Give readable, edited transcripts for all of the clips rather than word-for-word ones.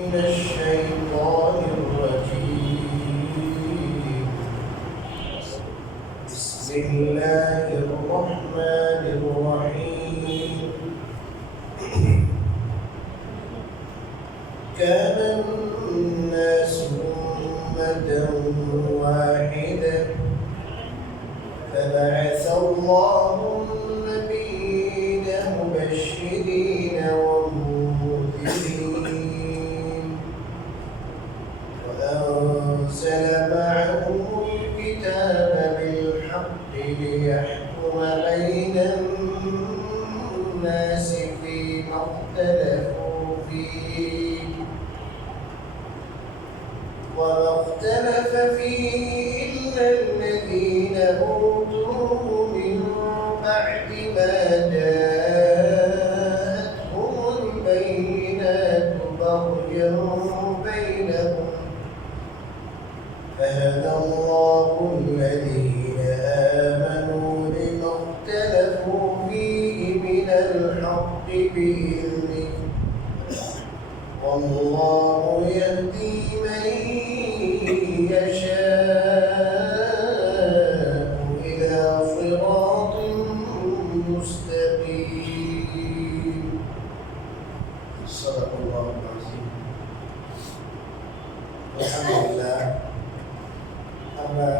من الشيطان الرجيم بسم الله الرحمن الرحيم كان الناس أمة واحدة فبعث الله النبيين مبشرين ومنذرين وأنزل معهم الكتاب بالحق ليحكم بين الناس فيما اختلفوا فيه وما اختلف فيه إلا الذين أوتوه من بعد ما جاءتهم البينات بغيا بينهم فهدى الله الذين آمنوا لما اختلفوا فيه من الحق بإذنه والله يهدي من يشاء إلى صراط مستقيم صدق الله العظيم الحمد لله আমরা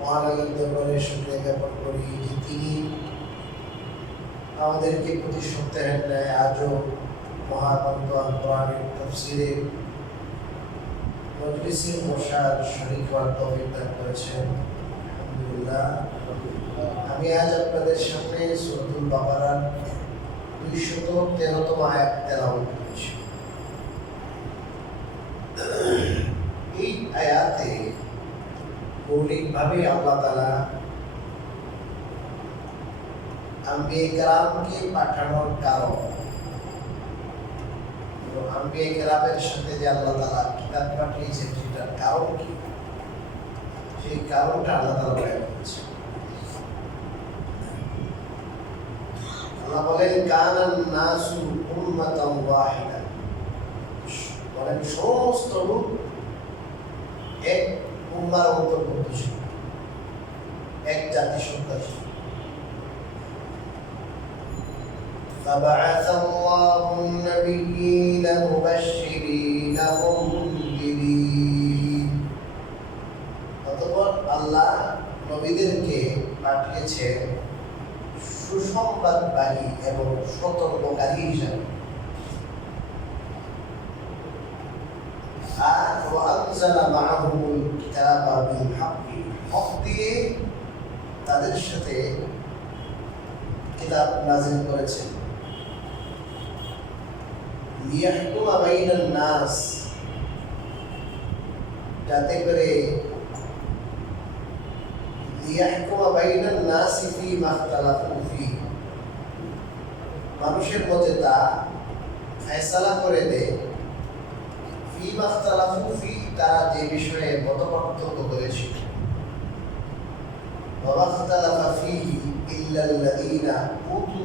মহারাজের দরবারে শুকরিয়া জ্ঞাপন করি যে তিনি আমাদেরকে প্রতি সপ্তাহের ন্যায় আজও মহাগ্রন্থ আল কোরআনের তাফসীরে মজলিসে বসার শরীক হওয়ার তৌফিক দান করেছেন। আলহামদুলিল্লাহ। আমি আজ আপনাদের সামনে সূরাতুল বাকারার 213তম আয়াত তেলাওয়াত করছি। এই আয়াতে মৌলিকভাবে আল্লাহ তাআলা আম্বিয়া কেরামকে পাঠানোর কারণ, আম্বিয়া কেরামের সাথে যে আল্লাহ তাআলা কিতাব পাঠিয়েছেন সেটার কারণ কি, সেই কারণটা আল্লাহ তাআলা বয়ান করেছেন। আল্লাহ বলেন কানান নাসু উম্মাতান ওয়াহিদা, বলেন সমস্ত লোক এক উম্মার অন্তর্ভুক্ত ছিল, এক জাতিসত্তা ছিল। فبعث الله النبيين مبشرين ومنذرين, অতঃপর আল্লাহ নবীদেরকে পাঠিয়েছেন সুসংবাদবাহী এবং সতর্ককারী হিসাবে। আর وأنزل معهم الكتاب بالحق, হক দিয়ে তাদের সাথে কিতাব নাযিল করেছেন। লিয়াহকুমা বাইনান নাস, যাতে করে লিয়াহকুমা বাইনান নাস ফীমা ইখতালাফু ফীহি, মানুষের মধ্যে তা ফয়সালা করে দেয় ফীমা ইখতালাফু ফীহি, তারা যে বিষয়ে মতপার্থক্য করেছিল। ওয়া মা ইখতালাফা ফীহি ইল্লা আল্লাযীনা উতু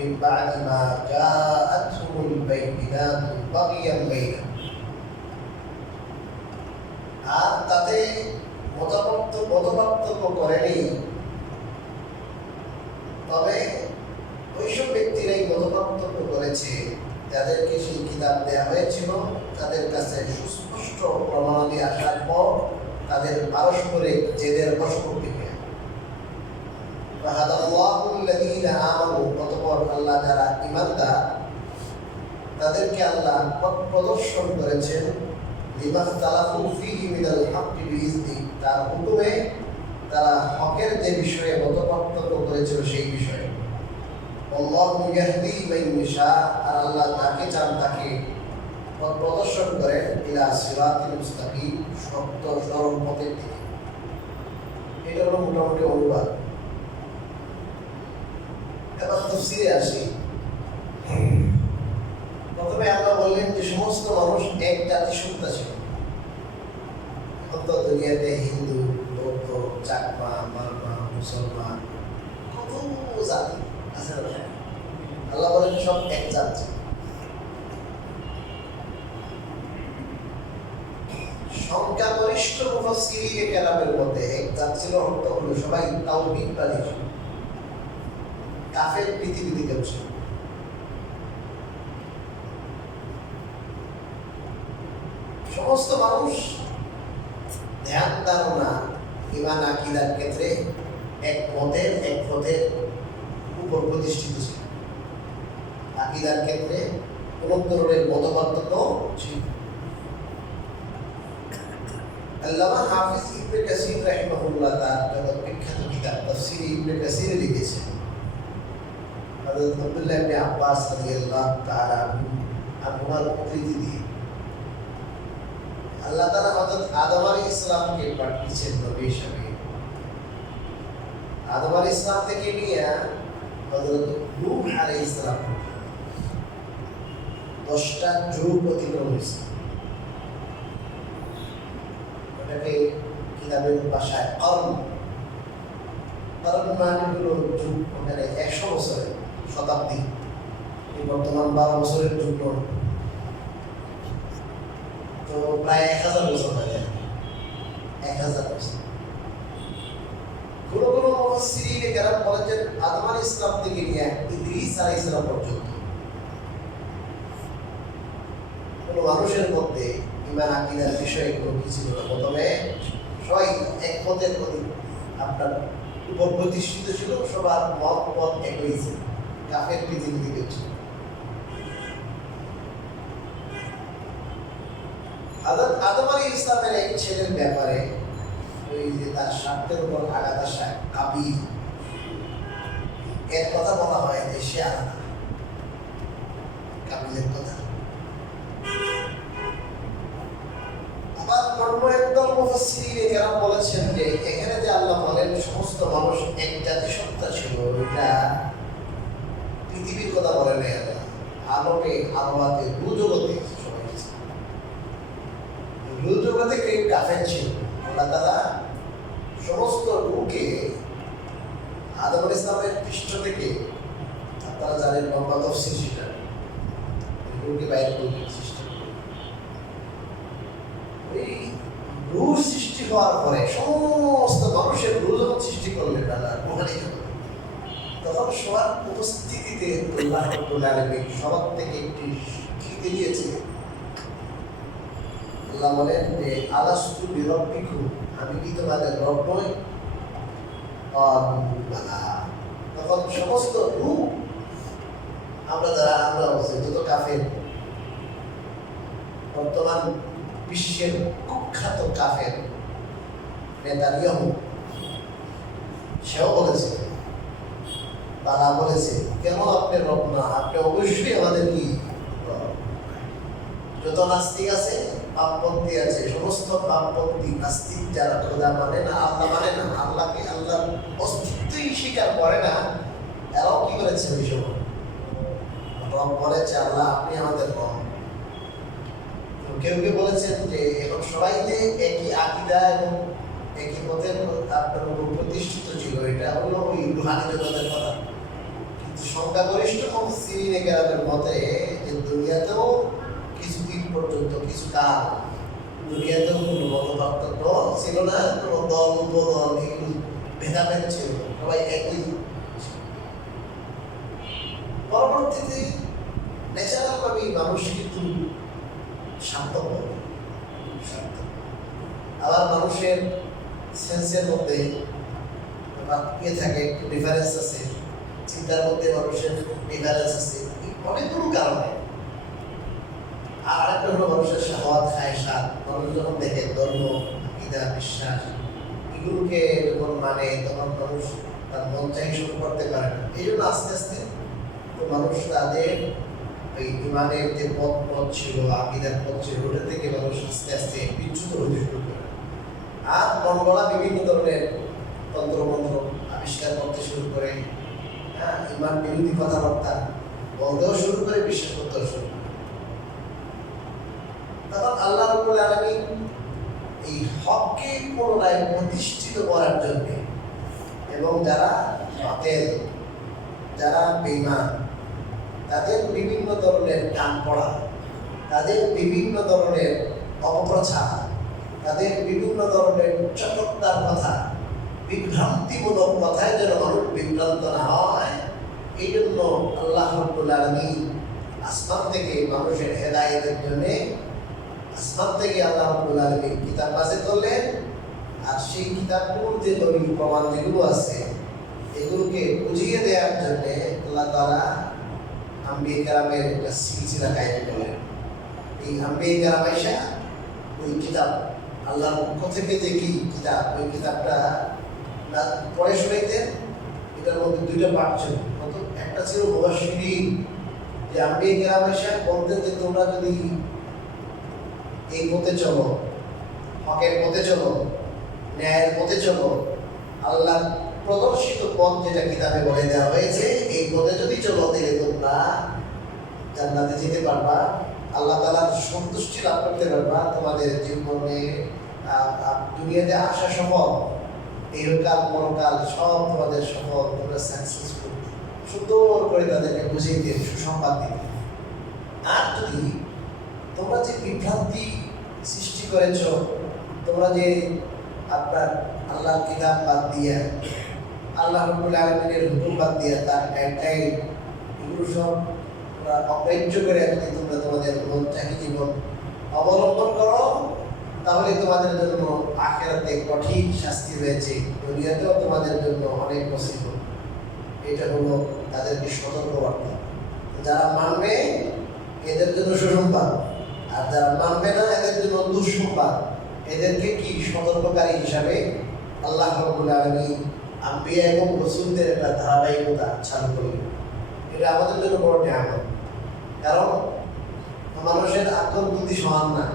من بعد ما جاءتهم البينات بغيا بينهم, আর তাতে মতপার্থক্য করেনি, তবে ওইসব ব্যক্তিরাই মতপার্থক্য করেছে যাদেরকে সেই কিতাব দেওয়া হয়েছিল, তাদের কাছে সুস্পষ্ট প্রমাণাদি আসার পর তাদের পারস্পরিক জেদের বশবর্তী হয়ে। অতঃপর আল্লাহ যারা ঈমানদার তাদেরকে আল্লাহ পথ প্রদর্শন করেছেন লিমাখতালাফু ফীহি মিনাল হাক্কি বিইজনি, তার হুকুমে তারা হকের যে বিষয়ে মতপার্থক্য করেছিল সেই বিষয়ে। আল্লাহু ইয়াহদি মান ইয়াশা, আর আল্লাহ যাকে চান তাকে পথ প্রদর্শন করেন ইলা সিরাতিল মুস্তাকিম, সত্য সরল পথের দিকে। এটা হলো মোটামুটি অনুবাদ। এবার তাফসীরে আসি। প্রথমে আল্লাহ বললেন যে সমস্ত মানুষ এক জাতিসত্তা ছিল। অন্তত দুনিয়াতে হিন্দু, বৌদ্ধ, চাকমা, মারমা, মুসলমান, কত জাতি আছে না? আল্লাহ বলেন সব এক জাতি। সংখ্যাগরিষ্ঠ মুফাসসিরিনে কেরামের মধ্যে একদম ছিল অর্থ হলো সবাই তাওহীদবাদী, কাফের পৃথিবীতে কেউ ছিল। সমস্ত মানুষ ধ্যান ধারণা ঈমান আকীদার ক্ষেত্রে এক পথের উপর প্রতিষ্ঠিত ছিল। আকীদার ক্ষেত্রে কোন ধরনের মতপার্থক্য ছিল। আল্লামা হাফিজ ইবনে কাসির রাহিমাহুল্লাহ তার বিখ্যাত কিতাব তাফসীর ইবনে কাসির লিখেছেন, হযরত আব্দুল্লাহ ইবনে আব্বাস রাদিয়াল্লাহু তাআলা আনহুর উদ্ধৃতি দিয়ে আল্লাহ তাআলা হযরত আদম আলাইহিস সালামকে পাঠিয়েছেন নবী হিসেবে। আদম আলাইহিস সালাম থেকে নিয়ে হযরত নূহ আলাইহিস সালাম 10টা যুগ অতিক্রম হয়েছে। ওটাকে কিতাবের ভাষায় কর্ম মানে হলো যুগ, ওখানে 100 বছরের শতাব্দী, বর্তমান 12 বছরের যুগ, তো প্রায় 1000 বছর লাগে, 1000 বছর। কোনো কোনো মুফাসসিরিনে কেরাম বলেন যে আদম আলাইহিস সালাম থেকে নিয়ে ইদ্রিস আলাইহিস সালাম পর্যন্ত কোনো মানুষের মধ্যে ঈমান আকীদার বিষয়ে কোনো কিছু ছিল না। প্রথমে সবাই এক পথের প্রতি আপনার উপর প্রতিষ্ঠিত ছিল, সবার মত একই ছিল, কাফের পৃথিবী থেকে ছিল। আদম আলাইহিস সালামের এক ছেলের ব্যাপারে ওই যে তার স্বার্থের উপর আঘাত আসা কাবিল, এর কথা বলা হয় যে সে আলাদা, কাবিলের কথা। আবার অন্য একদল মুফাসসিরিনে কেরাম বলেছেন যে এখানে যে আল্লাহ বলেন সমস্ত মানুষ এক জাতিসত্তা ছিল, এটা পৃথিবীর কথা বলেন না, আলোকে আলোয়াতে রুজগতে সবাই ছিল। রুজগতে কেউ কাফের ছিল। আল্লাহ তাআলা সমস্ত রূহকে আদম আলাইহিস সালামের পৃষ্ঠ থেকে, আপনারা জানেন লম্বা তাফসীর সেটা, রূহকে বাইরে করে সৃষ্টি করে। এই রূহ সৃষ্টি হওয়ার পরে সমস্ত মানুষের রূহ যখন সৃষ্টি করলেন আল্লাহ রূহানি জগতে, তখন সবার উপস্থিতিতে আল্লাহ রাব্বুল আলামিন সবার থেকে একটি স্বীকৃতি দিয়েছে। আল্লাহ বলেন যে আলাস্তু বিরাব্বিকুম, আমি কি তোমাদের রব নই? তখন সমস্ত রূহ, আমরা যত কাফের, বর্তমান বিশ্বের কুখ্যাত কাফের নেতানিয়াহু, সেও বলেছে, তারা বলেছে কেন আপনি রব না, আপনি অবশ্যই আমাদের কি রব। যত নাস্তিক আছে, বামপন্থী আছে, সমস্ত বামপন্থী নাস্তিক যারা খোদা মানে না, আল্লাহ মানে না, আল্লাহকে আল্লাহর অস্তিত্বই স্বীকার করে না, এরাও কি করেছে ওই সময় রব বলেছে আল্লাহ আপনি আমাদের রব। কেউ কেউ বলেছেন যে এখন সবাই যে একই আকীদা এবং একই পথের আপনার উপর প্রতিষ্ঠিত ছিল, এটা হলো ওই রুহানি জগতের কথা। কিন্তু সংখ্যাগরিষ্ঠ মুফাসসিরিনে কেরামের মতে যে দুনিয়াতেও কিছুদিন পর্যন্ত, কিছু কাল দুনিয়াতেও কোনো মতপার্থক্য ছিল না, কোনো দল উপদল এগুলো ভেদাভেদ ছিল, সবাই একই। পরবর্তীতে ন্যাচারালভাবে মানুষ কিন্তু স্বার্থপর, আবার মানুষের সেন্সের মধ্যে থাকে, একটু ডিফারেন্স আছে, চিন্তার মধ্যে মানুষের ডিফারেন্স আছে, অনেকগুলো কারণে। আর আরেকটা হলো মানুষের শাহওয়াত, খায়সাত। মানুষ যখন দেখে ধর্ম, আকীদা, বিশ্বাস এগুলোকে যখন মানে, তখন মানুষ তার মন চাই শুরু করতে পারে না। এই জন্য আস্তে আস্তে তো মানুষ তাদের ওই ইমানের যে পথ ছিল, আকীদার পথ ছিল, ওটা থেকে মানুষ আস্তে আস্তে বিচ্যুত হতে শুরু করে। আর মন গড়া বিভিন্ন ধরনের তন্ত্রমন্ত্র আবিষ্কার করতে শুরু করে, ইমান বিরোধী কথাবার্তা বলতেও শুরু করে, বিশ্বাস করতেও শুরু করে। তখন আল্লাহ রাব্বুল আলামিন এই হককে পুনরায় প্রতিষ্ঠিত করার জন্য এবং যারা বাতিল, যারা বেঈমান, তাদের বিভিন্ন ধরনের কান পড়া, তাদের বিভিন্ন ধরনের অপপ্রচার, তাদের বিভিন্ন ধরনের চটকদার কথা, বিভ্রান্তিমূলক কথায় যেন মানুষ বিভ্রান্ত না হয়, এই জন্য আল্লাহ রাব্বুল আলামিন আসমান থেকে মানুষের হেদায়েতের জন্য আসমান থেকে আল্লাহ রাব্বুল আলামিন কিতাব নাযিল করলেন। আর সেই কিতাবগুলোর যে দলিল প্রমাণ যেগুলো আছে এগুলোকে বুঝিয়ে দেওয়ার জন্য আল্লাহ তাআলা আম্বিয়া কেরামের একটা সিলসিলা কায়েম করলেন। এই আম্বিয়া কেরাম আইসা ওই কিতাব আল্লাহর পক্ষ থেকে যে কি কিতাব, ওই কিতাবটা পড়ে শোনাইতেন। এটার মধ্যে দুইটা পার্ট ছিল। একটা ছিল মুবাশশিরিন, যে আম্বিয়া কেরাম আইসা বলতেন যে তোমরা যদি এই পথে চলো, হকের পথে চলো, ন্যায়ের পথে চলো, আল্লাহ প্রদর্শিত পথ যেটা কিতাবে বলে দেওয়া হয়েছে, এই পথে যদি চলো তাহলে তোমরা জান্নাতে যেতে পারবা, আল্লাহ তাআলার সন্তুষ্টি লাভ করতে পারবা, তোমাদের জীবনে দুনিয়াতে আসা সফল, ইহকাল পরকাল সব তোমাদের সফল, তোমরা সাকসেসফুল, সুন্দর করে তাদেরকে বুঝিয়ে দিয়ে সুসংবাদ দিবে। আর যদি তোমরা যে বিভ্রান্তি সৃষ্টি করেছ, তোমরা যে আপনার আল্লাহর কিতাব বাদ দিয়া, আল্লাহ রাব্বুল আলামিনের হুকুম বাদ দিয়া, তার গাইডলাইন এগুলো সব অগ্রাহ্য করে যদি তোমরা তোমাদের মনচাহি জীবন অবলম্বন করো, তাহলে তোমাদের জন্য আখিরাতে কঠিন শাস্তি রয়েছে, দুনিয়াতেও তোমাদের জন্য অনেক মুসিবত। এটা হলো তাদেরকে সতর্কবার্তা। যারা মানবে এদের জন্য সুসংবাদ, আর যারা মানবে না এদের জন্য দুঃসংবাদ। এদেরকে কি সতর্ককারী হিসাবে আল্লাহ রাব্বুল আলামিন আম্বিয়া এবং রাসূলদের একটা ধারাবাহিকতা চালু করলেন। এটা আমাদের জন্য বড় নিয়ামত, কারণ মানুষের আকল বুদ্ধি সমান না।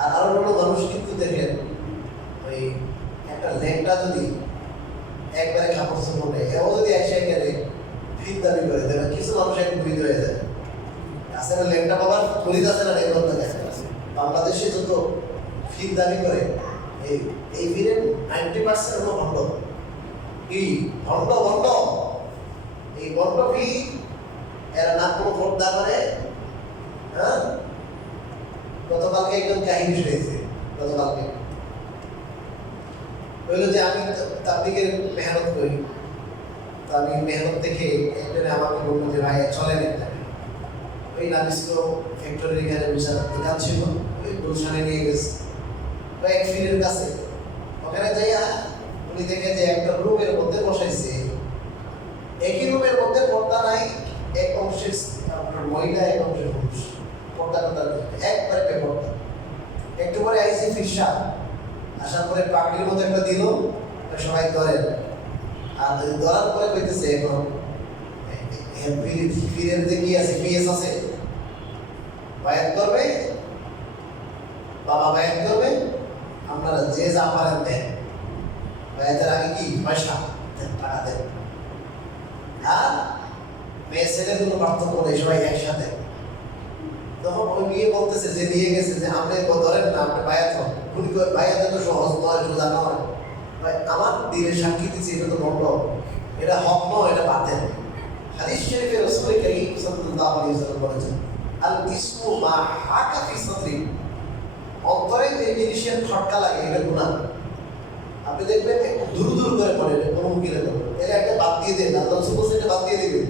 আর আরো হলো মানুষ কিন্তু দেখেন, ওই একটা ল্যাংটা যদি একবারে কাপড় চোপড় নেয়, এও যদি এসে গেলে ফির দাবি করে দেবে, কিছু মানুষ এক ঘুরিত হয়ে যায়। আসলে ল্যাংটা বাবার ফরিদ আছে না, এগুলো দেখা বাংলাদেশে যত ফির দাবি করে, এই ফিরের 90% হলো ভণ্ড। কি ভণ্ড? ভণ্ড এই ভণ্ড ফি এরা না কোনো পর্দা করে। হ্যাঁ, গতকালকে একজন কাহিনী শুনেছে। গতকালকে বললো যে আমি তাবলীগের মেহনত করি, তো আমি মেহনত দেখে একজনে আমাকে বললো যে ভাই চলেন একটা, ওই নাবিস্কো ফ্যাক্টরির এখানে দোকান ছিল, ওই গুলশানে নিয়ে গেছে এক ফিরের কাছে। ওখানে যাইয়া উনি দেখে যে একটা রুমের মধ্যে বসাইছে, একই রুমের মধ্যে পর্দা নাই, এক অংশের আপনার মহিলা, এক অংশের পুরুষ, পর্দা একবারে বেপর্দা। একটু পরে আইসি ফিরসা, আসার পরে পাগড়ির মতো একটা দিল, সবাই ধরেন। আর ধরার পরে কইতেছে এখন ফিরের যে কি আছে, পিএস আছে, বায়াত করবে, বাবা বায়াত করবে, আপনারা যে যা পারেন দেন, বায়াতের আগে কি পয়সা টাকা দেন। আর মেয়ে ছেলের কোনো পার্থক্য নেই, সবাই একসাথে। তখন ওই মেয়ে বলতেছে, যে নিয়ে গেছে, যে আপনি ধরেন না, আপনি বায়াত হন। উনি বায়াতে তো সহজ নয়, সোজা নয়, আমার দিনের সাক্ষী দিচ্ছে, এটা তো বন্ধ, এটা হক নয়, এটা বাতেল। হাদিস শরীফে রাসূল কারীম সাল্লাল্লাহু আলাইহি ওয়াসাল্লাম বলেছেন, আল ইসমু মা হাকা ফি সাদরি, অন্তরে যে জিনিসের খটকা লাগে এটা গুনাহ। আপনি দেখবেন একটু দূর দূর করে পড়ে, কোনো মুখিলে পড়ে, এটা একটা বাদ দিয়ে দেন, আল্লাহ রাসূল বলেছেন এটা বাদ দিয়ে দিবেন।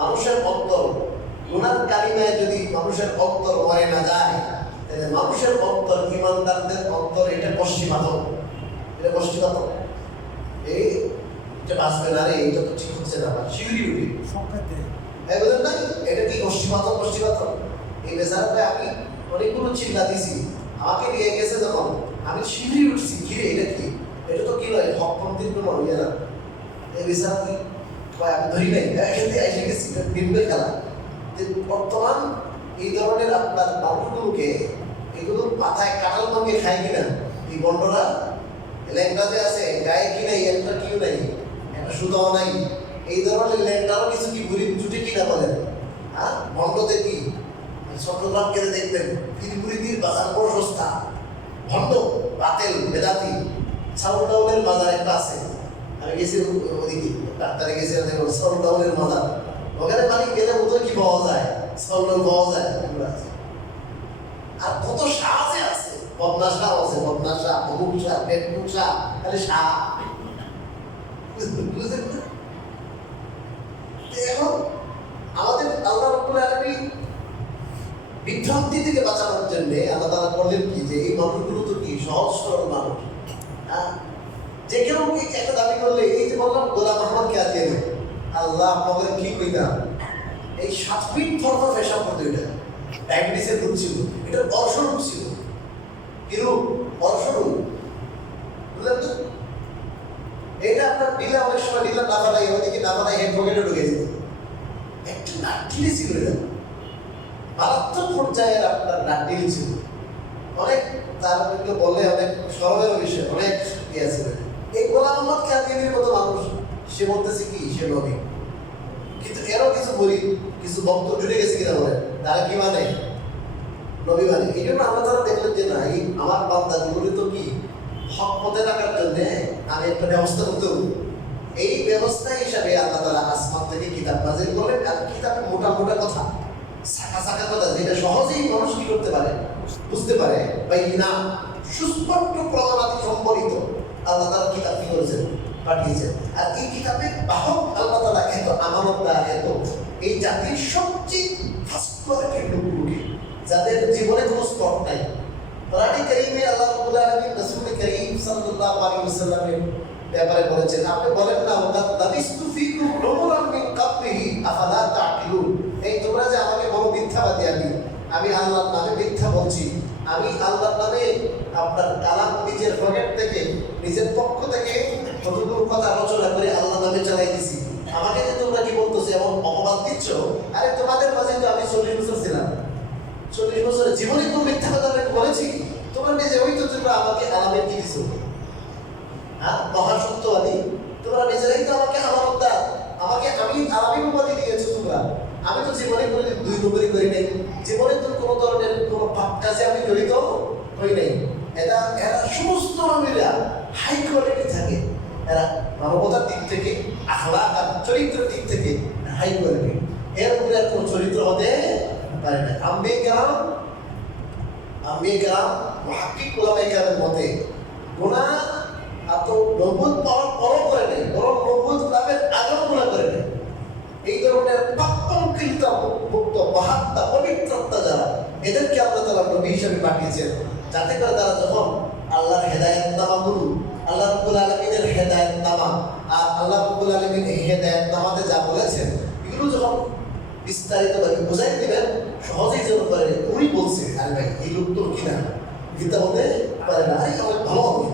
মানুষের অন্তর, গুনার কালিমায় যদি মানুষের অন্তর মরে না যায়, তাহলে মানুষের অন্তর, ইমানদারদের অন্তর, এটা পশ্চিমাতক, এটা পশ্চিমাতক, এটা বাঁচবে না রে, এটা তো ঠিক হচ্ছে না, শিউরি উঠি বুঝলেন না, এটা কি পশ্চিমাতক? পশ্চিমাতক এই বেচারাটা আমি অনেকগুলো চিন্তা দিছি, আমাকে নিয়ে গেছে যখন আমি শিউরি উঠছি, ঘিরে এটা কি, এটা তো কি নয়, হকপন্থীর কোনো ইয়ে না। এই বেচারা কি আমি ধরি নাই, এসে গেছি বিম্বের খেলা। বর্তমান এই ধরনের আপনার মানুষগুলোকে, এগুলো মাথায় কাটাল ভাঙে খায় কিনা এই বন্ডরা, ল্যাংটা যে আছে গায়ে কি নাই, একটা কিউ নাই, একটা সুতাও নাই, এই ধরনের ল্যাংটারও কিছু কি বুড়ি জুটে কিনা বলেন। হ্যাঁ, ভণ্ডতে কি চট্টগ্রাম কেটে দেখবেন পীরপুরিদির বাজার বড় সস্তা, ভণ্ড বাতেল বেদাতি। সাউন্ড টাউনের বাজার একটা আছে, আমি গেছি ওদিকে, ডাক্তারে গেছি, সাউন্ড টাউনের বাজার, ওখানে মানে গেলে মতো কি পাওয়া যায়, সাউন্ড পাওয়া যায়। আর কত সাজে আছে, বদনাশটাও আছে, বদনা ফলনা শাহ, অমুক শাহ, পেটুক শাহ, খালি শাহ। বুঝলেন না? এখন আমাদের আল্লাহ রাব্বুল আলামিন বিভ্রান্তি থেকে বাঁচানোর জন্য আল্লাহ তাআলা বললেন কি যে এই মানুষগুলো তো কি সহজ সরল মানুষ। যে কেউ একটা দাবি করলে এই যে বললাম গোলাম আহমদকে আজকে আল্লাহ আপনাদের কি কইতাম এই 7 ফিট ধর্ম পেশাব করতে এটা ডায়াবেটিসের রূপ ছিল, এটা বর্ষরূপ ছিল। কি রূপ? বর্ষরূপ। বুঝলেন তো? এটা আপনার দিলে অনেক সময় দিলাম না বানাই ওদিকে না বানাই হেড পকেটে ঢুকে দিত। একটু নাটকিলি ছিল এটা, মারাত্মক পর্যায়ের আপনার নাটকিলি ছিল। অনেক তার বললে অনেক সরবের বিষয়, অনেক ইয়ে ছিল। এই গোলাম আহমদ কাদিয়ানীর মতো মানুষ, সে বলতেছে কি সে নবী, কিন্তু এরও কিছু বলি কিছু বক্তব্য জুড়ে গেছে কিনা বলে তারা কি মানে নবী মানে। এই জন্য আমরা তারা দেখলেন যে না এই আমার বান্দাগুলো তো কি হক পথে রাখার জন্য আমি একটা ব্যবস্থা করতে হবে। এই ব্যবস্থা হিসাবে আল্লাহ তাআলা আসমান থেকে কিতাব নাযিল করলেন। আর কিতাবে মোটা মোটা কথা, শাখা শাখা কথা, যেটা সহজেই মানুষ কি করতে পারে, বুঝতে পারে, বা না সুস্পষ্ট প্রমাণাদি সম্বলিত আল্লাহ তাআলা কিতাব কি করেছেন, পাঠিয়েছেন। আর এই কিতাবের বাহক আল্লাহ তাআলা এত আমানতদার, এত এই জাতির সবচেয়ে ফার্স্ট কোয়ালিটির লোকগুলোকে, যাদের জীবনে কোনো স্পট নাই। কোরআনে কারীমে আল্লাহ রাব্বুল আলামিন রাসূল কারীম সাল্লাল্লাহু আলাইহি ওয়াসাল্লামের ব্যাপারে বলেছেন, আপনি বলেন না ওয়াকাদ লাবিস্তু ফীকুম উমরান মিন ক্বাবলিহি আফালা তা'কিলুন। এই তোমরা যে আমাকে বড় মিথ্যাবাদী, আমি আল্লাহর নামে মিথ্যা বলছি, আমি আল্লাহর নামে আপনার কালাম নিজের পকেট থেকে নিজের পক্ষ থেকে কতগুলো কথা রচনা করে আল্লাহর নামে চালাই দিছি, আমাকে যে তোমরা কি বলতেছো এমন অপবাদ দিচ্ছ। আরে তোমাদের মাঝে তো আমি 40 বছর ছিলাম, 40 বছরের জীবনে কোনো মিথ্যা কথা বলেছি? তোমরা নিজে ওই তো তোমরা আমাকে আলামের কি দিছো, হ্যাঁ মহাসত্যবাদী, তোমরা নিজেরাই তো আমাকে আমানতদার, আমাকে আমি আলামী উপাধি দিয়েছো তোমরা। আমি তো জীবনে কোনো দুই নম্বরই করি নাই, জীবনে তো কোনো ধরনের কোনো পাপ কাজে আমি জড়িত হই নাই। এরা সমস্ত নবীরা হাই কোয়ালিটি থাকে, এরা মানবতার দিক থেকে, আখলাক আর চরিত্রের দিক থেকে হাই কোয়ালিটি। এর উপরে আর কোনো চরিত্র হতে পারে না। আম্বিয়া কেরাম মুহাক্কিক উলামায়ে কেরামের মতে গুনাহ এত নবুত পাওয়ার পরও করে নেই, বরং নবুত লাভের আগেও গুনাহ করে নেই। এই ধরনের পাপকৃত মুক্ত মহাত্মা পবিত্রতা যারা, এদেরকে আল্লাহ তাআলা নবী হিসেবে পাঠিয়েছেন, যাতে করে তারা যখন আল্লাহর হেদায়েতনামাগুলো, আল্লাহ রাব্বুল আলামিনের হেদায়েতনামা, আর আল্লাহ রাব্বুল আলামিন এই হেদায়েতনামাতে যা বলেছেন এগুলো যখন বিস্তারিতভাবে বোঝাই দিবেন, সহজেই যেন পারে উনি বলছে আরে ভাই এই লোক তো কিনা মিথ্যা বলতে পারে না, আরে অনেক ভালো হবে,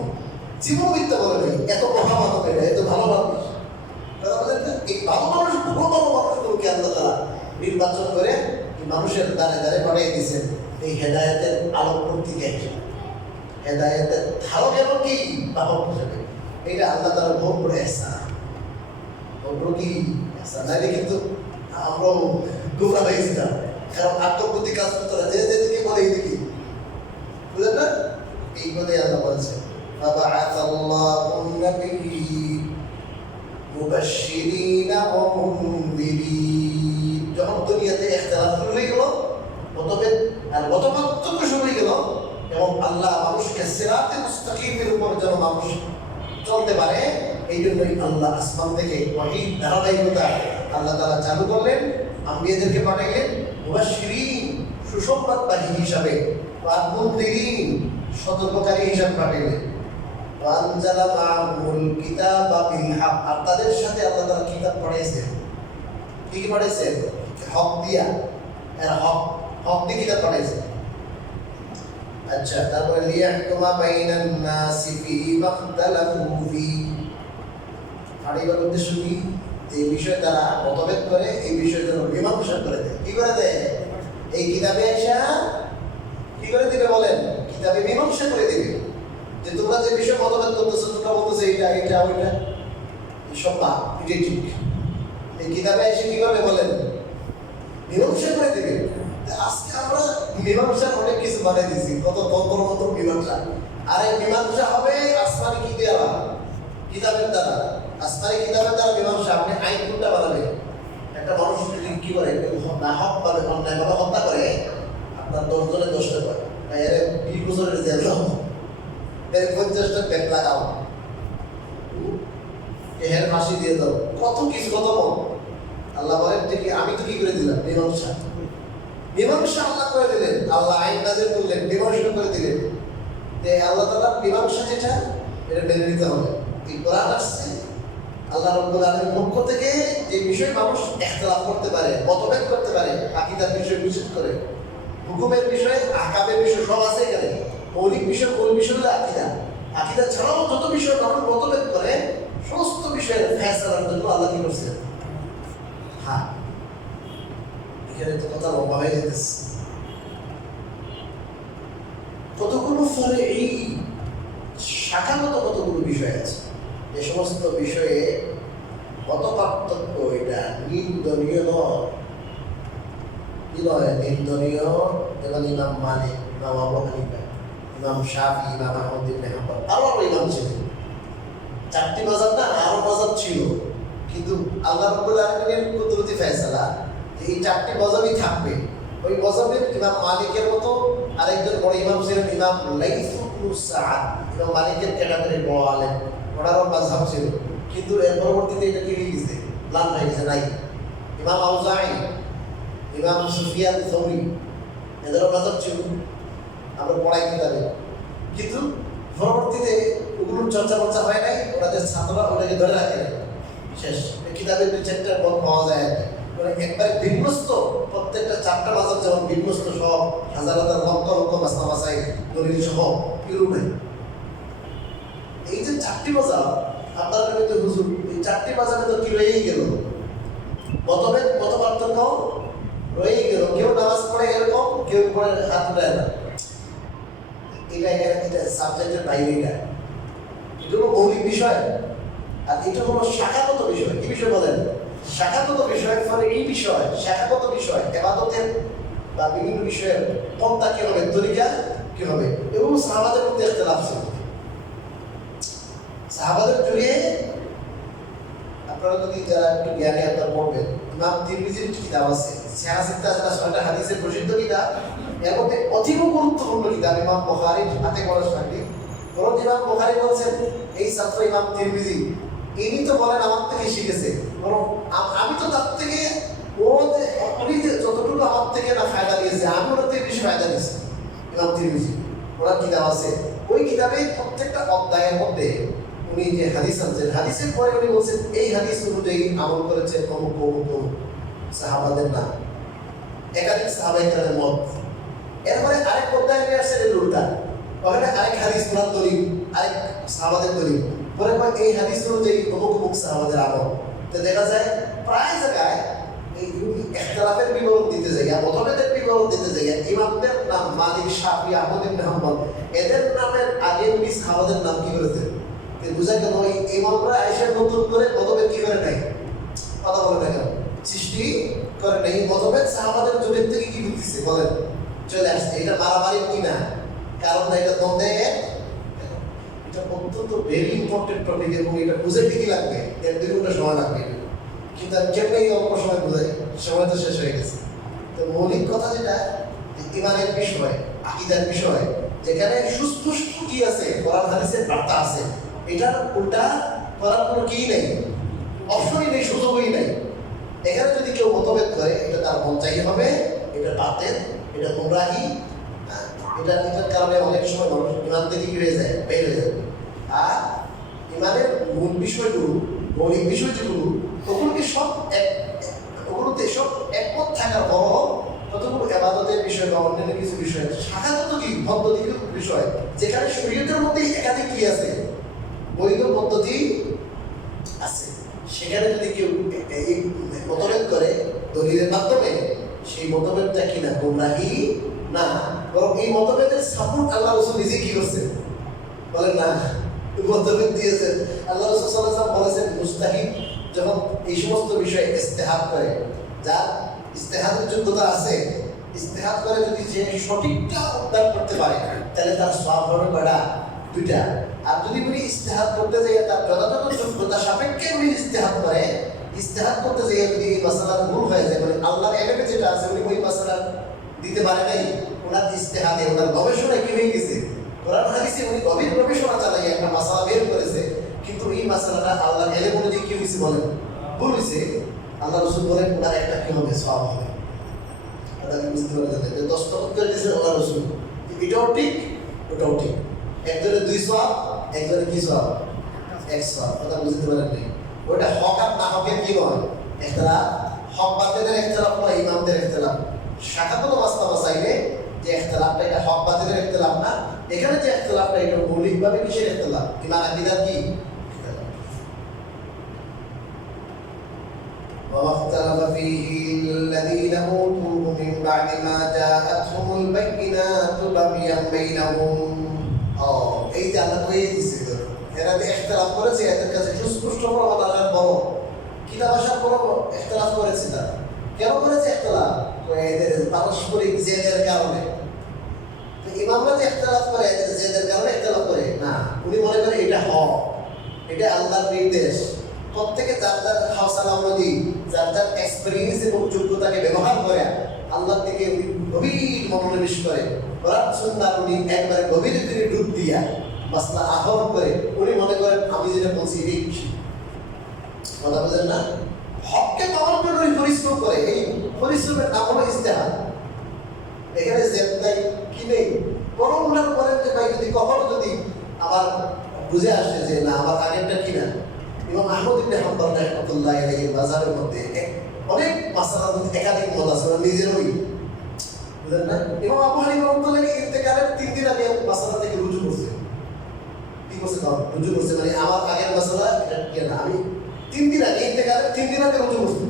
জীবন মিথ্যা বলে নেই, এত মহামানব এটা, এত ভালো মানুষ। এই ভালো মানুষ, ভালো মানুষগুলোকে আল্লাহ তাআলা নির্বাচন করে মানুষের দ্বারে দ্বারে বানিয়ে দিয়েছেন এই হেদায়েতের আলোক পত্রিকা হিসেবে, হেদায়েতের ধারক এবং কি বাহক হিসেবে। এটা আল্লাহ তাআলা বহু বড় ইহসান, বহু বড় কি ইহসান। নাইলে কিন্তু আমরাও গোমরা হয়ে যেতাম, কারণ আত্মপ্রতি কাজ করতে না, যে যেদিকে বলে এইদিকে, বুঝলেন না? এই বলে আল্লাহ বলছেন ফাবাআসাল্লাহু নাবিয়্যিন মুবাশশিরিনা ওয়া মুনযিরিন। যখন দুনিয়াতে ইখতিলাফ শুরু হয়ে গেল, মতভেদ আর মতপার্থক্য শুরু হয়ে গেল, এবং আল্লাহ মানুষকে সিরাতে মুস্তাকিমের উপর যেন মানুষ চলতে পারে, এই জন্যই আল্লাহ আসমান থেকে ওহীর ধারাবাহিকতা আল্লাহ তাআলা চালু করলেন, আম্বিয়াদেরকে পাঠাইলেন মুবাশশিরিন সুসংবাদবাহী হিসাবে, ওয়া মুনযিরিন সতর্ককারী হিসাবে পাঠাইলেন, ওয়া আনজালা মা'হুল কিতাবা বিল হক। আর তাদের সাথে আল্লাহ তাআলা কিতাব পাঠাইছেন। কি কি পাঠাইছেন? হক দিয়া, এরা হক দিয়ে কিতাব পাঠাইছেন। আচ্ছা, তারপরে লিয়াহকুমা বাইনান নাসি ফীমা ইখতালাফু ফী। আর এর উদ্দেশ্য কি? যে বিষয়ে তারা মতভেদ করে এই বিষয়ে যেন মীমাংসা করে দেয়। কি করে দেয়? এই কিতাবে এসে কি করে দিবে বলেন? কিতাবে মীমাংসা করে দিবে যে তোমরা যে বিষয়ে মতভেদ করতেছো, তোমরা বলতেছো এইটা এইটা ওইটা, এইসব না, এটাই ঠিক। এই কিতাবে এসে কি করবে বলেন? মীমাংসা করে দিবে। আজকে আমরা মীমাংসার অনেক কিছু বানিয়ে দিচ্ছি, কত তন্ত্র মন্ত্র মীমাংসা। আর এই মীমাংসা হবে আসমানি কি দেওয়া? কিতাবের দ্বারা। আসমানি কিতাবের দ্বারা মীমাংসা। আপনি আইন কোনটা বানাবেন? একটা মানুষ যদি কি করে না হক পাবে, অন্যায় ভাবে হত্যা করে, আপনার 10 জনের 10টা পায়, এর 20 বছরের জেল। এর 50টা ব্যাগ লাগাও, এর ফাঁসি দিয়ে দাও, কত কিছু কত মন। আল্লাহ বলেন কি আমি তো কি করে দিলাম? মীমাংসা। মীমাংসা আল্লাহ করে দিলেন, আল্লাহ আইন নাযিল করলেন, মীমাংসা করে দিলেন। যে আল্লাহ তাআলার মীমাংসা যেটা, এটা মেনে নিতে হবে। এই কোরআন আসছে আল্লাহ রাব্বুল আলামিনের পক্ষ থেকে, যে বিষয় মানুষ ইখতিলাফ করতে পারে, মতভেদ করতে পারে, আকীদার বিষয় বিশেষ করে, হুকুমের বিষয়ে, আহকামের বিষয় সব আছে এখানে। মৌলিক বিষয়, মূল বিষয় হলো আকীদা। আকীদা ছাড়াও যত বিষয় মানুষ মতভেদ করে, সমস্ত বিষয়ের ফয়সালার জন্য আল্লাহ কি করছেন? হ্যাঁ, এখানে তো কথা লম্বা হয়ে যেতেছে। কতগুলো ফলে এই শাখাগত কতগুলো বিষয় আছে, যে সমস্ত বিষয়ে কত পার্থক্য, এটা নিন্দনীয় নয়। কি নয়? নিন্দনীয়। যেমন ইমাম মালিক, ইমাম আবু হানিফা, ইমাম শাফি, ইমাম আহমদ ইবনে হাম্বল, আরো ইমাম ছিলেন। 4টি মাযহাব না, আরো মাযহাব ছিল, কিন্তু আল্লাহ রাব্বুল আলামিনের কুদরতি ফয়সালা যে এই 4টি মাযহাবই থাকবে। ওই মাযহাবের ইমাম মালিকের মতো আরেকজন বড় ইমাম ছিলেন ইমাম লাইস ইবনে সাআদ। ইমাম মালিকের ক্যাটাগরির বড় আলেম, ওনারও মাযহাব ছিল, কিন্তু এর পরবর্তীতে এটা কি হয়ে গেছে? লাল হয়ে গেছে, নাই। ইমাম আউজাঈ, ইমাম সুফিয়ান সৌরি, এদেরও মাযহাব ছিল, আমরা পড়াই কিতাবে, কিন্তু পরবর্তীতে ওগুলোর চর্চা হয় নাই, ওনাদের ছাত্ররা ওটাকে ধরে রাখে নাই। শেষ কিতাবের 2-4টা বই পাওয়া যায়, মানে একবার বিন্যস্ত, প্রত্যেকটা 4টা মাযহাব যেমন বিন্যস্ত, সব হাজার হাজার লক্ষ লক্ষ মাসলা মাসাইল দলিল সহ এগুলো নেই। এই যে 4টি মাযহাব, আপনার কাছে হুজুর এই 4টি মাযহাবে তো কি রয়েই গেল? মতভেদ, মত পার্থক্য রয়েই গেল। কেউ নামাজ পড়ে এরকম, কেউ পড়ে হাত উঠায় না। এটা সাবজেক্টের বাইরে, এটা হলো মৌলিক বিষয়, আর এটা হলো শাখাগত বিষয়। কি বিষয় বলেন? শাখাগত বিষয়। ফলে এই বিষয়, শাখাগত বিষয়, ইবাদতের বা বিভিন্ন বিষয়ের পন্থা কি হবে, তরিকা কি হবে, এবং সাহাবাদের মধ্যে ইখতিলাফ ছিল। সাহাবাদের যুগে আপনারা যদি যারা একটু জ্ঞানী আপনারা পড়বেন, ইমাম তিরমিজির কিতাব আছে, ৬৬টা হাদিসের প্রসিদ্ধ কিতাব, এর মধ্যে অতীব গুরুত্বপূর্ণ কিতাব ইমাম বুখারীর হাতে করা সাক্ষী। বরং ইমাম বুখারী বলছেন, এই ছাত্র ইমাম তিরমিজি, ইনি তো বলেন আমার থেকে শিখেছে, বরং আমি তো তার থেকে, উনি যতটুকু আমার থেকে না ফায়দা নিয়েছে, আমি ওনার থেকে বেশি ফায়দা নিয়েছি। ইমাম তিরমিজি ওনার কিতাব আছে, ওই কিতাবে প্রত্যেকটা অধ্যায়ের মধ্যে উনি যে হাদিস আনছেন, হাদিসের পরে উনি বলছেন এই হাদিস অনুযায়ী আমল করেছে অমুক অমুক অমুক সাহাবাদের নাম, একাধিক সাহাবায়ে কেরামের মত। এরপরে আরেক অধ্যায় নিয়ে আসছেন এর উল্টা, ওখানে আরেক হাদিস পুরান দলিল, আরেক সাহাবাদের দলিল, পরে এই হাদিস অনুযায়ী অমুক অমুক সাহাবাদের আমল। তো দেখা যায় প্রায় জায়গায় এই ইখতিলাফের বিবরণ দিতে যায়, মতভেদের বিবরণ দিতে যায়, ইমামদের নাম মালিক, শাফি, আহমদ ইবনে হাম্বল, এদের নামের আগে উনি সাহাবাদের নাম কি করেছেন? বুঝা গেল ওই ইমামরা এসে নতুন করে মতভেদ কি করে নাই, কথা বলে না কেন, সৃষ্টি করে নাই। মতভেদ সাহাবাদের যুগের থেকে কি বুঝতেছে বলেন, চলে আসছে। এটা মারামারি কি না, কারণ এটা দ্বন্দ্বে, এটা অত্যন্ত ভেরি ইম্পর্টেন্ট টপিক, এবং এটা বুঝাইতে কি লাগবে, 1-2 ঘন্টা সময় লাগবে, কিন্তু আমি কেমন এই অল্প সময় বুঝাই, সময় তো শেষ হয়ে গেছে। তো মৌলিক কথা যেটা, ইমানের বিষয়, আকীদার বিষয়, যেখানে সুস্পষ্ট কি আছে, কোরআন হাদিসের বার্তা আছে, এটার উল্টা করার কোনো কি নেই, অপশনই নেই, সুযোগই নেই। এখানে যদি কেউ মতভেদ করে, এটা তার মন চাই হবে, এটা বাতিল, এটা গুমরাহি, এটার কারণে অনেক সময় মানুষ ইমান থেকে কি হয়ে যায়, বের হয়ে যাবে। আর ইমানের মূল বিষয়গুলো, মৌলিক বিষয় যেগুলো, ওগুলোকে সব ওগুলোতে সব একমত থাকার পর কতগুলো ইবাদতের বিষয় বা অন্যান্য কিছু বিষয়, শাখাগত কি পদ্ধতিগত বিষয়, যেখানে শরীয়তের মধ্যে একাধিক কি আছে, বৈধ পদ্ধতি আছে, সেখানে যদি কেউ এই মতভেদ করে দলিলের মাধ্যমে, সেই মতভেদটা কিনা গুমরাহি না, বরং এই মতভেদের সাপোর্ট আল্লাহ রাসূল নিজে কি করছেন বলেন না, মতভেদ দিয়েছেন। আল্লাহ রাসূল সাল্লাল্লাহু আলাইহি ওয়াসাল্লাম বলেছেন, মুস্তাহিদ যখন এই সমস্ত বিষয়ে ইজতিহাদ করে, যার ইজতিহাদের যোগ্যতা আছে, ইজতিহাদ করে যদি যে সঠিকটা উদ্ধার করতে পারে, তাহলে তার সওয়াব হবে কয়টা? 2টা। আর যদি উনি ইজতিহাদ করতে যায়, তার যথাযথ যোগ্যতা সাপেক্ষে উনি ইজতিহাদ করে, ইজতিহাদ করতে যায় যদি এই মাসালার ভুল হয়ে যায়, মানে আল্লাহর এলেমে যেটা আছে উনি ওই মাসালা দিতে পারে নাই, ওনার ইজতিহাদে, ওনার গবেষণায় কি হয়ে গেছে, কোরআন হাদিসে উনি গভীর গবেষণা চালিয়ে একটা মাসালা বের করেছে, কিন্তু এই মাসালাটা আল্লাহর এলেম অনুযায়ী কি হয়েছে বলেন, ভুল হয়েছে। আল্লাহ রাসূল বলেন ওনার একটা কি হবে, সওয়াব হবে। এটা বুঝতে পারলেন যে দস্তখত করে দিয়েছেন আল্লাহ রাসূল, এটাও ঠিক ওটাও ঠিক। একজনের 2 সওয়াব, একজনের কি সওয়াব, 1 সওয়াব। কথা বুঝতে পারেন নাই? ওটা হক আর না হকের কি নয়, ইখতিলাফ। হক বাতিলের ইখতিলাফ নয়, ইমামদের ইখতিলাফ। শাখাগত মাসলা চাইলে যে ইখতিলাফটা এটা হক বাতিলের ইখতিলাফ না, এখানে যে ইখতিলাফটা এটা মৌলিকভাবে কিসের ইখতিলাফ, ঈমান আকীদার কি ইখতিলাফ। وما اختلف فيه الذين أوتوه من بعد ما جاءتهم البينات بغيا بينهم। এই যে আল্লাহ কয়ে দিছে এরা যে ইখতিলাফ করেছে, এদের কাছে সুস্পষ্ট প্রমাণ আসার পর, কিতাব আসার পর ইখতিলাফ করেছে। তারা কেন করেছে ইখতিলাফ? এদের পারস্পরিক জেদের কারণে। তো ইমামরা যে ইখতিলাফ করে এদের জেদের কারণে ইখতিলাফ করে না, উনি মনে করে এটা হক, এটা আল্লাহর নির্দেশ। প্রত্যেকে যার যার হাওসালা অনুযায়ী, যার যার এক্সপেরিয়েন্স এবং যোগ্যতাকে ব্যবহার করে আল্লাহর দিকে গভীর মনোনিবেশ করে। কোরআন সুন্নাহ উনি একবারে গভীরে তিনি ডুব দিয়া মাসলা আহরণ করে উনি মনে করেন আমি যেটা বলছি এটাই খুশি। কথা বুঝেন না? হককে পাওয়ার জন্য উনি পরিশ্রম করে, এই পরিশ্রমের নাম হলো ইজতিহাদ। এখানে জেদ নাই কি নেই, বরং ওনারা বলেন যে ভাই যদি কখনো যদি আমার বুঝে আসে যে না আমার আগেরটা কিনা। ইমাম আহমদ ইবনে হাম্বল রাহিমাহুল্লাহ আলাইহি বাজারের মধ্যে অনেক মাসালা একাধিক মত আছে, নিজেরই বুঝেন না। ইমাম আবু হানিফা রাহিমাহুল্লাহ ইন্তেকালের 3 দিন আগে মাসালা থেকে রুজু করছে। কি করছে? রুজু করছে, মানে আমার আগের মাসালা এটা কি না, আমি 3 দিন আগে ইন্তেকালের 3 দিন আগে রুজু করছি।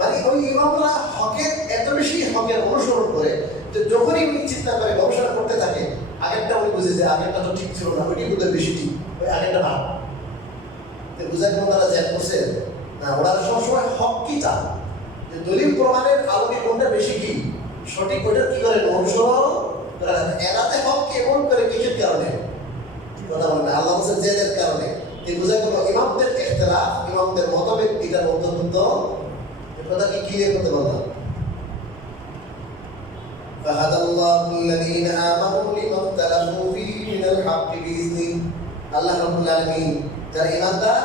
মানে ওই ইমামরা হকের এত বেশি হকের অনুসরণ করে যে যখনই উনি চিন্তা করে গবেষণা করতে থাকে, আগেরটা উনি বুঝে যে আগেরটা তো ঠিক ছিল না, ওইটাই বোধহয় বেশি ঠিক, ওই আগেরটা ভালো। বুঝার জন্য তারা জ্যাদ করছে না, ওনারা সবসময় হক কি চান, যে দলিল প্রমাণের আলোকে কোনটা বেশি কি সঠিক, ওইটা কি করেন অনুসরণ। এরাতে হককে এমন করে কিসের কারণে কথা বলেন, আল্লাহ বলছেন জেদের কারণে। বুঝা গেল ইমামদের ইখতিলাফ, ইমামদের মতভেদ এটার অন্তর্ভুক্ত। কথা কি ক্লিয়ার করতে পারলাম? فهدى الله الذين آمنوا لما اختلفوا فيه من الحق بإذنه। আল্লাহ রাব্বুল আলামিন যারা ঈমানদার,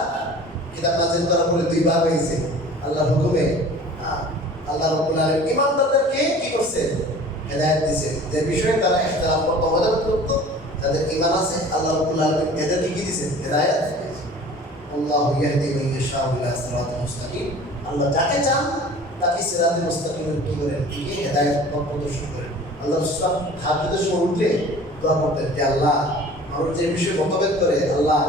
কিতাব নাযিল করার পরে 2 ভাগ হয়েছে আল্লাহর হুকুমে। আল্লাহ রাব্বুল আলামিন ঈমানদারদেরকে কি করছে? হেদায়েত দিয়েছে। যে বিষয়ে তারা ইখতিলাফ করত, মতভেদ করত, যাদের ঈমান আছে আল্লাহ রাব্বুল আলামিন এদেরকে কি দিয়েছেন? হেদায়েত দিয়েছেন। আল্লাহু ইয়াহদি মান ইয়াশাউ ইলা সিরাতিল মুস্তাকিম। আল্লাহ যাকে চান তাকে সিরাতুল মুস্তাকিমের কি করেন? কি হেদায়েত পথ প্রদর্শন করেন। আল্লাহ রাসূল তাহাজ্জুদের সময় উঠলে দোয়া করতেন যে আল্লাহ মানুষ যে বিষয়ে মতভেদ করে, আল্লাহ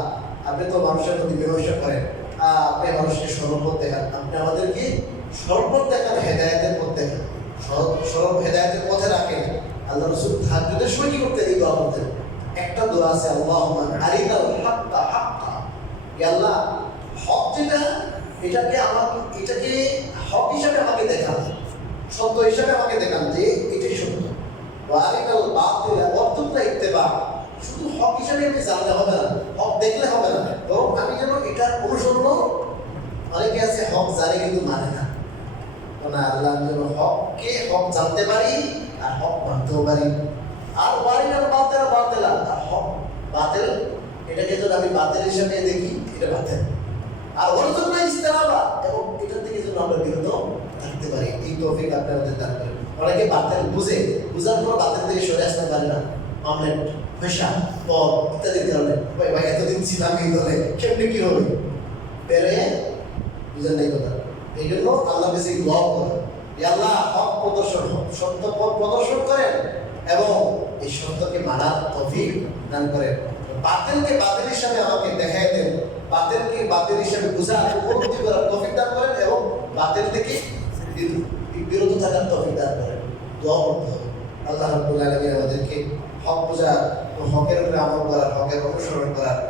আপনি তো মানুষের প্রতি বিমর্ষা করেন, আপনি মানুষকে সর্বপথ দেখান, আপনি আমাদেরকে সর্বপথ দেখান, হেদায়েতের পথ দেখান, সর্ব হেদায়েতের পথে রাখেন। আল্লাহ রাসূল তাহাজ্জুদের সময় কি করতেন? এই দোয়া করতেন। একটা দোয়া আছে, আল্লাহুম্মা আরিনাল হাক্কা হাক্কা, ইয়া আল্লাহ হক যেটা এটাকে হক হিসাবে আমাকে দেখান, সত্য হিসাবে আমাকে দেখান যে এটাই সত্য। ওয়া আরিনাল বাতিলা ওয়াত্তুবনা ইত্তিবা, শুধু হক হিসাবে আমি জানলে হবে না, হক দেখলে হবে না, বরং আমি যেন এটার অনুসরণ। অনেকে আছে হক জানে কিন্তু মানে না, না আল্লাহ যেন হককে হক জানতে পারি আর হক মানতেও পারি। আর ওয়ারিনাল বাতিলা বাতিলা, আর হক বাতিল এটাকে যদি আমি বাতিল হিসাবে দেখি এটা বাতিল, আর ওয়ারজুকনা ইসতিনাবা, এবং এটা থেকে যেন আমরা বিরত থাকতে পারি। এই তৌফিক আপনি আমাদের দান করেন। অনেকে বাতিল বুঝার পর বাতিল থেকে সরে আসতে পারে না, মামলেট পেশা পদ ইত্যাদির কারণে। ভাই এতদিন ছিলাম এই দলে, কেমনি কি হবে বেরোয় বুঝেন নাই কথা। এই জন্য আল্লাহ বেশি দোয়া করেন, আল্লাহ হক প্রদর্শন, সত্য পথ প্রদর্শন করেন এবং এই সত্যকে মানার তৌফিক দান করেন। বাতিলকে বাতিল হিসাবে আমাকে দেখাই দেন, বাতিলকে বাতিল হিসাবে বুঝার উপলব্ধি করার তৌফিক দান করেন এবং বাতিল থেকে বিরত থাকার তৌফিক দান করেন। দোয়া করতে হবে আল্লাহ রাব্বুল আলামিন আমাদেরকে হক বোঝার, হকের উপরে আমল করার, হকের অনুসরণ করার